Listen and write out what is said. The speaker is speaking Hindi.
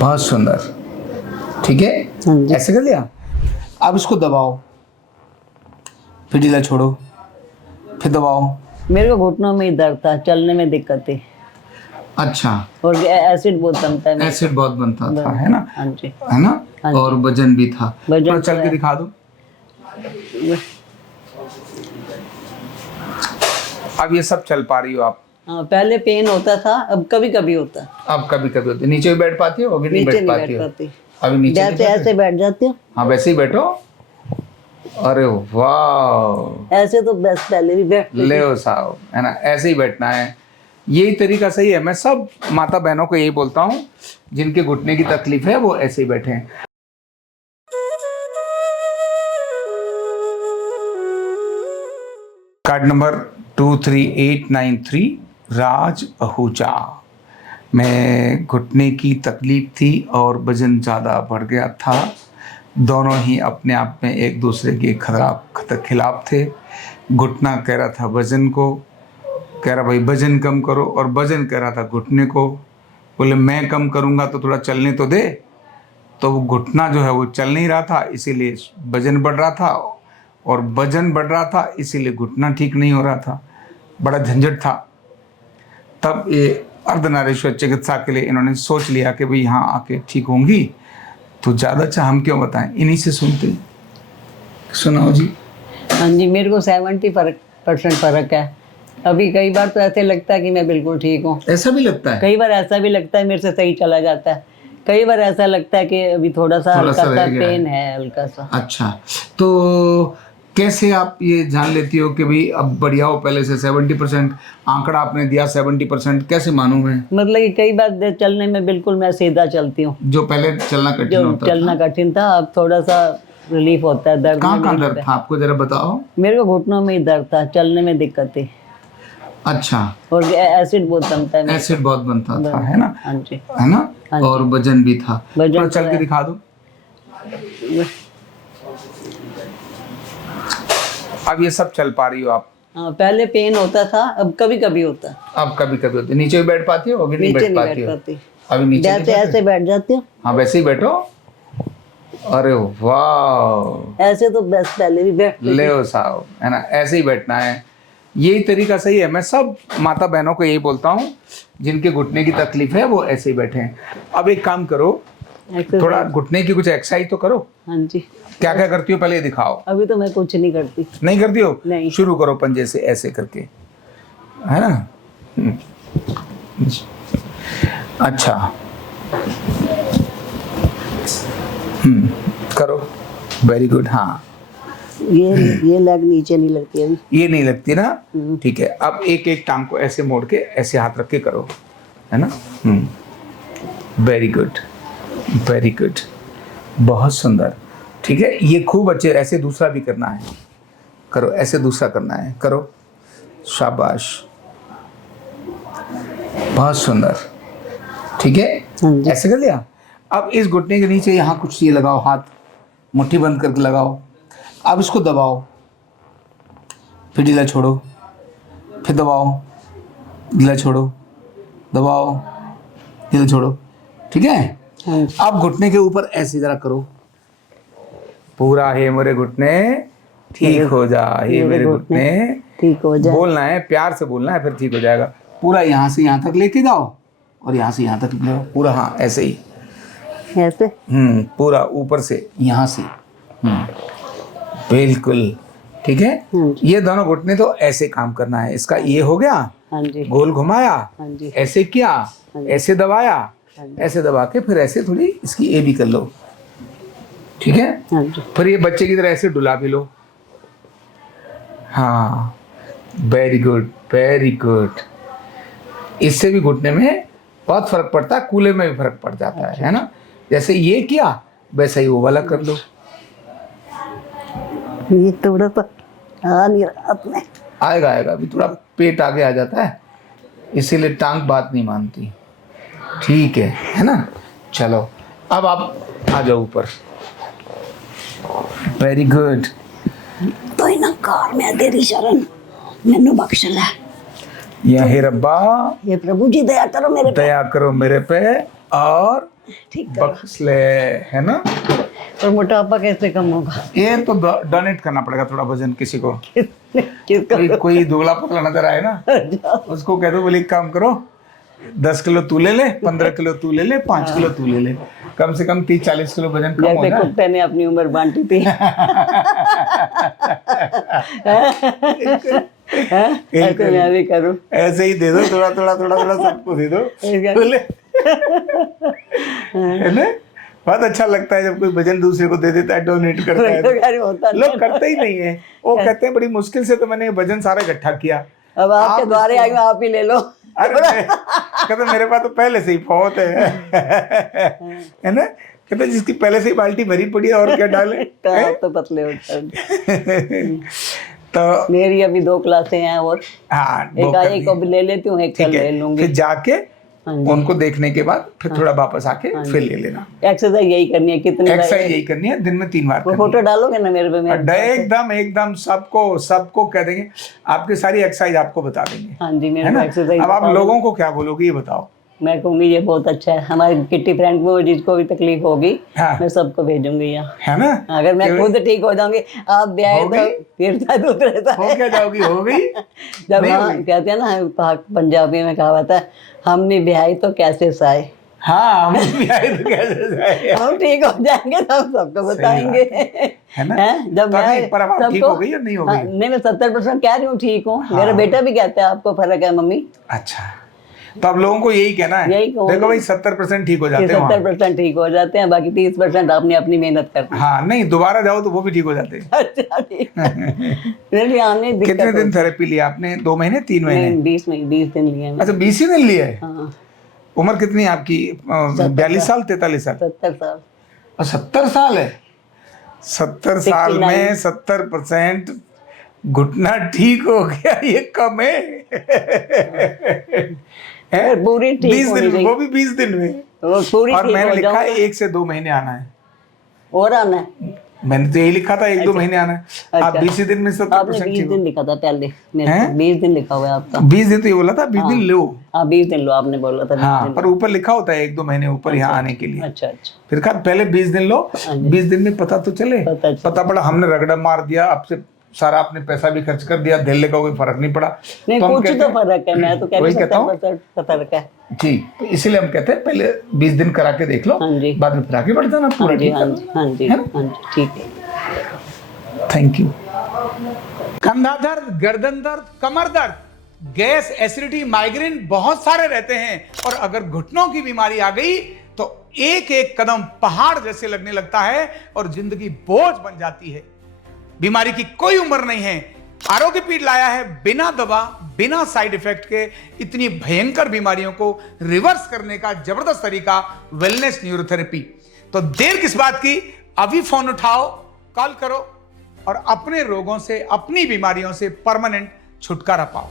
बहुत सुंदर। ठीक है, ऐसे कर लिया। अब इसको दबाओ, फिर ढीला छोड़ो, फिर दबाओ। मेरे को घुटनों में ही दर्द था, चलने में दिक्कत थी। अच्छा, और एसिड बहुत बनता है। एसिड बहुत बनता था, है ना? हाँ जी, है ना? हाँ जी। और वजन भी था। वजन थोड़ा चल तो के है। दिखा दो। अब ये सब चल पा रही हो आप? हाँ, पहले पेन होता था, अब कभी कभी होता है। अब कभी कभी होती है। नीचे भी बैठ पाती हो? अभी नहीं नीचे बैठ नहीं पाती बैठ हो? पाती। अभी नीचे नहीं जैसे बैठ ऐसे बैठ जाती हूँ। हाँ, वैसे ही बैठो। अरे वाह, ऐसे तो बस पहले भी बैठती ले थी। साहब, है ना? ऐसे ही बैठना है, यही तरीका सही है। मैं सब माता बहनों को यही बोलता हूँ, जिनके घुटने की तकलीफ है वो ऐसे ही बैठे। कार्ड नंबर 23893, राज आहूजा। मैं घुटने की तकलीफ थी और वजन ज़्यादा बढ़ गया था। दोनों ही अपने आप में एक दूसरे के खिलाफ थे। घुटना कह रहा था वजन को, कह रहा भाई वजन कम करो, और वजन कह रहा था घुटने को। बोले मैं कम करूँगा तो थोड़ा चलने तो दे। तो वो घुटना जो है वो चल नहीं रहा था, इसीलिए वजन बढ़ रहा था, और वजन बढ़ रहा था इसीलिए घुटना ठीक नहीं हो रहा था। बड़ा झंझट था। तब ये अर्धनारीश्वर चिकित्सा के लिए इन्होंने सोच लिया कि भाई यहाँ आके ठीक होंगी, तो ज़्यादा अच्छा हम क्यों बताएं, इन्हीं से सुनते। सुनाओ जी। हाँ जी, मेरे को 70% फर्क है। अभी कई बार तो ऐसे लगता है कि मैं बिल्कुल ठीक हूँ। ऐसा भी लगता है? कई बार ऐसा भी लगता है मेरे से सही चला जाता है। कई बार ऐसा लगता है कि अभी थोड़ा सा हल्का सा पेन है, हल्का सा। अच्छा, तो कैसे आप ये जान लेती हो कि भाई अब बढ़िया हो पहले से? 70% आंकड़ा आपने दिया, 70% कैसे मानूं मैं? मतलब कि कई बार चलने में बिल्कुल मैं सीधा चलती हूँ। जो पहले चलना कठिन जो होता चलना कठिन था, अब थोड़ा सा रिलीफ होता है। दर्द कहाँ दर्द था आपको, जरा बताओ। मेरे को घुटनों में ही दर्द था, चलने में दिक्कत थी। अच्छा, और एसिड बहुत बनता है। एसिड बहुत बनता था, है ना? हाँ जी, है ना? हाँ जी। और वजन भी था। वजन थोड़ा तो चल के है। दिखा दो। अब ये सब चल पा रही हो आप? हाँ, पहले पेन होता था, अब कभी कभी होता है। अब कभी कभी होती है। नीचे भी बैठ पाती हो? अभी नहीं बैठ पाती हो? अभी नीचे जैसे ऐसे बैठ जाती हूँ। हाँ, वैसे ही बैठो। अरे वाह, ऐसे तो बस पहले भी बैठती ले साहब, है ना? ऐसे ही बैठना है, यही तरीका सही है। मैं सब माता बहनों को यही बोलता हूँ, जिनके घुटने की तकलीफ है वो ऐसे ही बैठे। अब एक काम करो, थोड़ा घुटने की कुछ एक्सरसाइज तो करो। हाँ जी। क्या क्या करती हो पहले ये दिखाओ। अभी तो मैं कुछ नहीं करती। नहीं करती हो? नहीं। शुरू करो पंजे से ऐसे करके, है ना? अच्छा, करो, वेरी गुड। हाँ, ये लेग नीचे नहीं लगती अभी। ये नहीं लगती ना? ठीक है। अब एक एक टांग को ऐसे मोड़ के ऐसे हाथ रख के करो, है ना? वेरी गुड, वेरी गुड, बहुत सुंदर। ठीक है, ये खूब अच्छे। ऐसे दूसरा भी करना है, करो। ऐसे दूसरा करना है, करो। शाबाश, बहुत सुंदर। ठीक है, ऐसे कर लिया। अब इस घुटने के नीचे यहाँ कुछ ये लगाओ, हाथ मुट्ठी बंद करके लगाओ। अब इसको दबाओ, फिर ढीला छोड़ो, फिर दबाओ, ढीला छोड़ो, दबाओ, ढीला छोड़ो। ठीक है। अब घुटने के ऊपर ऐसे जरा करो, पूरा हे मेरे घुटने ठीक हो जा, हे मेरे घुटने ठीक हो जाए। बोलना है, प्यार से बोलना है, फिर ठीक हो जाएगा। पूरा यहाँ से यहाँ तक लेके जाओ, और यहाँ से यहाँ तक ले आओ पूरा। हाँ, ऐसे ही, ऐसे। पूरा ऊपर से यहाँ से। बिल्कुल ठीक है। ये दोनों घुटने तो ऐसे काम करना है। इसका ये हो गया, हाँ जी। गोल घुमाया, हाँ जी। ऐसे किया, ऐसे दबाया, ऐसे दबा के फिर ऐसे थोड़ी इसकी ये भी कर लो। ठीक है। हाँ जी। फिर ये बच्चे की तरह ऐसे डुला भी लो। हाँ, वेरी गुड, वेरी गुड। इससे भी घुटने में बहुत फर्क पड़ता है, कूल्हे में भी फर्क पड़ जाता है ना? जैसे ये किया वैसा ही वो वाला कर लो। ये थोड़ा सा आ नहीं रहा अपने। आएगा आएगा, अभी थोड़ा पेट आगे आ जाता है, इसीलिए टांग बात नहीं मानती। ठीक है ना? चलो अब आप आ जाओ ऊपर। Very good. तो ना कार में तेरी शरण मैनू बख्श ले। या हे रब्बा, ये प्रभु जी दया करो मेरे पे। दया करो मेरे पे और ठीक करो। बख्श ले, है ना। और मोटापा कैसे कम होगा? ये तो डोनेट करना पड़ेगा थोड़ा वजन किसी को। किसको? कोई दुबला पतला नजर आए ना, उसको कह दो बोले एक काम करो, 10 किलो तू ले ले, 15 किलो तू ले ले, 5 किलो तू ले ले, कम से कम 30-40 किलो वजन कम हो जैसे जाए। कुत्ते ने अपनी उम्र बांटी थी। ऐसे मैं भी करूं। ऐसे ही दे दो, थोड़ा थोड़ा थोड़ा थोड़ा सबको दे दो, बोले है ना। बहुत अच्छा लगता है जब कोई वजन दूसरे को दे देता है, डोनेट करता है। होता लोग करते ही नहीं है, वो कहते हैं बड़ी मुश्किल से तो मैंने वजन सारा इकट्ठा किया। अब आपके द्वारे आई, आप ही ले लो। अरे कहते मेरे पास तो पहले से ही बहुत है ना। कहते जिसकी पहले से ही बाल्टी भरी पड़ी है और क्या डाले। तो आप तो पतले होते। तो मेरी अभी 2 क्लासें हैं और हाँ, एक को भी ले लेती हूँ, एक कल ले लूंगी। फिर जाके उनको देखने के बाद फिर थोड़ा वापस आके फिर ले लेना। एक्सरसाइज यही करनी है। कितनी एक्सरसाइज यही करनी है, दिन में 3 बार। फोटो डालोगे ना मेरे पे? एकदम एकदम सबको कह देंगे, आपकी सारी एक्सरसाइज आपको बता देंगे। हाँ जी, मेरे है को ना। एक्सरसाइज। अब आप लोगों को क्या बोलोगे ये बताओ? मैं कहूँगी ये बहुत अच्छा है। हमारी किट्टी फ्रेंड को जिसको भी तकलीफ होगी, हाँ। मैं सबको भेजूंगी यहाँ, है ना। अगर मैं खुद ठीक हो जाऊंगी, आप भी आए तो फिर दूध रहता हो क्या जाओगी, हो गई। जब हाँ कहते हैं ना पंजाबी में कहावत है, हम नहीं ब्याही तो कैसे साए। हाँ, हम भी आए तो कैसे जाए। हम ठीक हो जाएंगे तो हम सबको बताएंगे, है ना। जब मैं पर अब आप ठीक हो गई या नहीं हो गई? नहीं, मैं 70% कह रही हूँ ठीक हूँ। मेरा बेटा भी कहता है आपको फर्क है मम्मी। अच्छा, तो अब लोगों को यही कहना है, यही देखो भाई 70% ठीक हो जाते हैं, 70% ठीक हो जाते हैं, बाकी 30% आपने अपनी मेहनत करनी है। हाँ, नहीं दोबारा जाओ तो वो भी ठीक हो जाते हैं। अच्छा, ठीक है। कितने दिन थेरेपी लिया आपने? 2 महीने 3 महीने? 20 दिन लिए। अच्छा, 20 ही दिन लिए है। हाँ। उम्र कितनी है आपकी? 42 साल 43 साल? 70 साल। और 70 साल है। 70 साल में 70% घुटना ठीक हो गया, ये कम है। पूरी ठीक 20 दिन में, वो भी 20 दिन में। पूरी और मैंने लिखा है 1 से 2 महीने आना है। और आना है? मैंने तो यही लिखा था 1-2 महीने आना है। अच्छा। आप 20 दिन में 70% आपने 20 दिन लिखा था पहले, मेरे 20 दिन लिखा हुआ है आपका। 20 दिन तो ये बोला था, 20 दिन लो। हाँ, 20 दिन लो आपने बोला था। हाँ, पर ऊपर लिखा होता है 1-2 महीने ऊपर यहाँ आने के लिए। अच्छा अच्छा। फिर कहा पहले 20 दिन लो, 20 दिन में पता तो चले। पता पड़ा हमने रगड़ा मार दिया, आपसे सारा आपने पैसा भी खर्च कर दिया, दिल्ली का कोई फर्क नहीं पड़ा। नहीं, कुछ तो फर्क है। मैं तो कहता हूँ 70% फर्क है जी। तो इसीलिए हम कहते हैं पहले 20 दिन करा के देख लो, बाद में फिर आगे बढ़ जाना पूरा। हाँ जी, ठीक है। Thank you. कंधा दर्द, गर्दन दर्द, कमर दर्द, गैस, एसिडिटी, माइग्रेन बहुत सारे रहते हैं, और अगर घुटनों की बीमारी आ गई तो एक एक कदम पहाड़ जैसे लगने लगता है और जिंदगी बोझ बन जाती है। बीमारी की कोई उम्र नहीं है। आरोग्य पीठ लाया है बिना दवा, बिना साइड इफेक्ट के इतनी भयंकर बीमारियों को रिवर्स करने का जबरदस्त तरीका, वेलनेस न्यूरोथेरेपी। तो देर किस बात की, अभी फोन उठाओ, कॉल करो और अपने रोगों से, अपनी बीमारियों से परमानेंट छुटकारा पाओ।